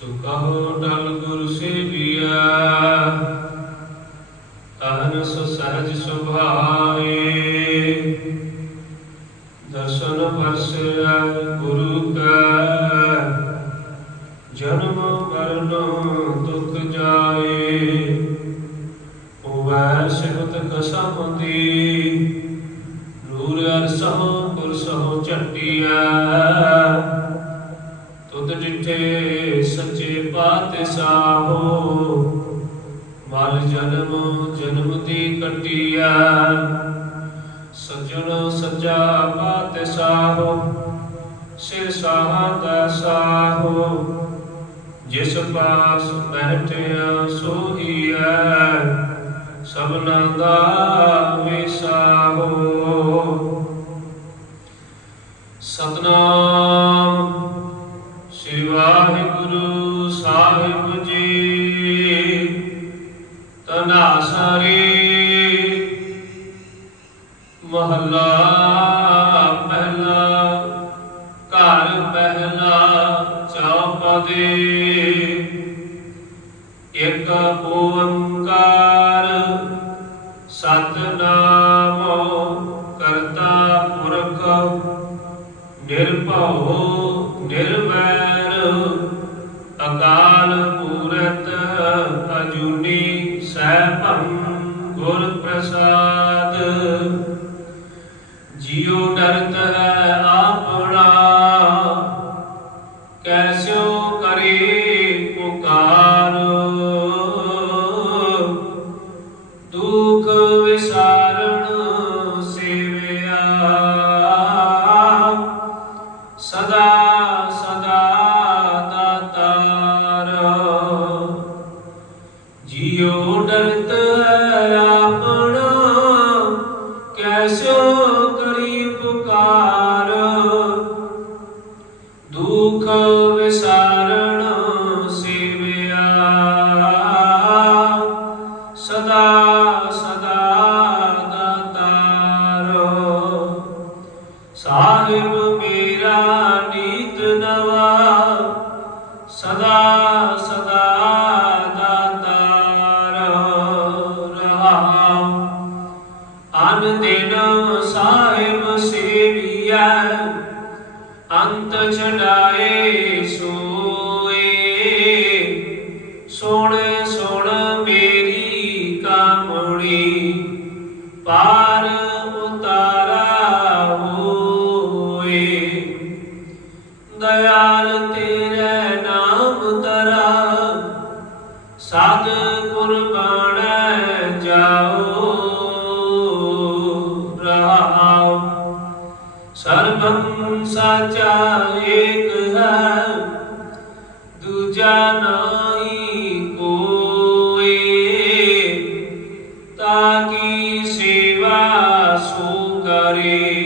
ਸੁਖਹੁ ਡਲ ਗੁਰ ਸੇਵੀਆ ਅਹਨਸ ਸਹਜ ਸੁਭਾਏ ਦਰਸ਼ਨ ਪਰਸਿਆ ਗੁਰੂ ਕਾ, ਜਨਮ ਮਰਨ ਦੁਖ ਜਾਏ। ਉਵੈ ਸਿਹਤ ਕਸਮ ਦੀ, ਨੂਰ ਅਰਸਹ ਪੁਰਸਹ ਝਟਿਆ ਪਾਤਸ਼ਾਹੋ ਮਲ ਜਨਮ ਜਨਮ ਦੀ ਕਟਿਆ। ਸਜਣ ਸੱਜਾ ਪਾਤਸ਼ਾਹੋ ਸਿਰ ਸਾਹ ਦਾ ਸਾਹੋ। ਜਿਸ ਪਾਸ ਬੈਠਿਆ ਸੋਹੀਐ, ਸਭਨਾ ਦਾ ਵਿਸਾਹੋ ਸਤਨਾਮ ਮਹੱਲਾ ਪਹਿਲਾ ਘਰ ਪਹਿਲਾ ਚੌਪਦੇ। ਇੱਕ ਓੰਕਾਰ ਸਤਨਾਮ ਕਰਤਾ ਪੁਰਖ ਨਿਰਭਉ ਜਿਉ ਡਰਤ ਹੈ ਆਪਣਾ, ਕੈਸੋ ਕਰੀ ਪੁਕਾਰ। ਦੁਖ ਵਿਸਾਰਣ ਸੇਵਿਆ। ਸਦਾ ਸਦਾ ਦਾਤਾਰ। ਸਾਹਿਬ ਮੇਰਾ ਨੀਤ ਨਵਾ, ਸਦਾ ਅਨ ਦਿਨ ਸਾਹਿਬ ਸੇਵੀਐ, ਅੰਤ ਛਡਾਏ ਸੋਏ। ਸੁਣ ਸੁਣ ਮੇਰੀ ਕਾਮਣੀ, ਪਾਰ ਉਤਾਰਾ ਹੋਏ। ਦਇਆਲ ਤੇਰੇ ਨਾਮ ਤਰਾ ਸਾਧ ਗੁਰਬਾਣੀ ਸਾਚਾ ਏਕ ਹੈ ਦੂਜਾ ਨਾਹੀ ਕੋਏ ਤਾਕੀ ਸੇਵਾ ਸੋ ਕਰੇ?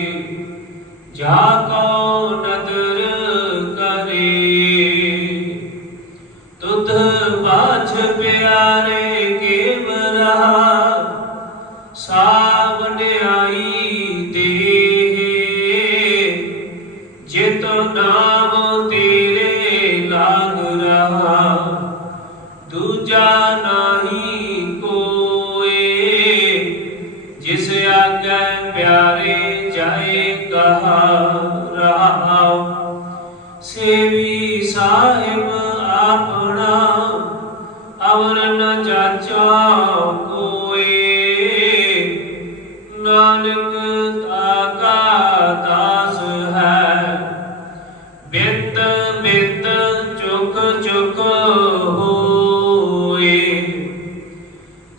ਲਾਗ ਦੂਜਾ ਨਾਹੀ ਕੋਏ, ਜਿਸ ਆਗੇ ਪਿਆਰੇ ਜਾਏ ਕਹਾ ਰਹਾਉ ਸੇਵੀ ਸਾਹਿਬ ਆਪਣਾ, ਅਵਰ ਨ ਜਾਚਾ ਕੋਏ। ਨਾਨਕ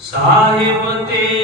ਸਾਹਿਬ ਤੇਰੇ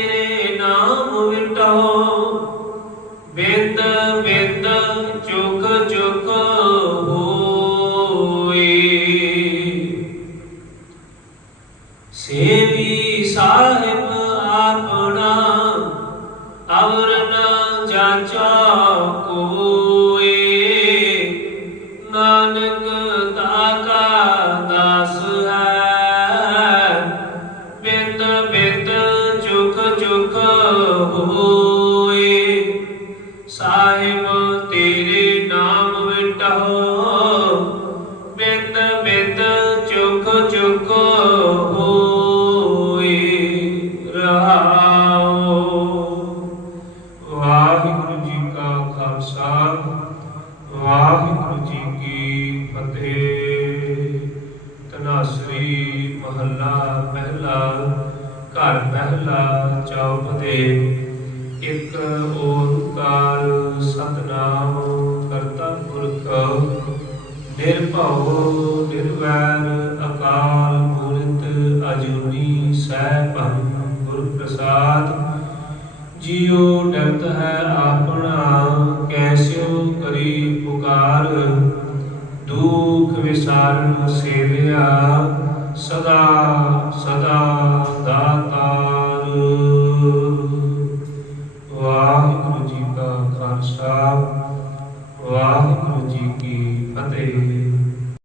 ਘਰ ਪਹਿਲਾ ਇੱਕ ਓੰਕਾਰ ਸਤਨਾਮ ਕਰਤਾ ਪੁਰਖ। ਨਿਰਭਉ, ਨਿਰਵੈਰ, ਅਕਾਲ ਮੂਰਤ ਅਜੂਨੀ ਸੈਭੰ ਗੁਰ ਪ੍ਰਸਾਦ ਜਿਉ ਡਰਤ ਹੈ ਆਪਣਾ ਕੈਸਿਓ ਕਰੀ ਪੁਕਾਰ। ਦੁਖ ਵਿਸਾਰਨ ਸੇਵਿਆ, ਸਦਾ ਸਦਾ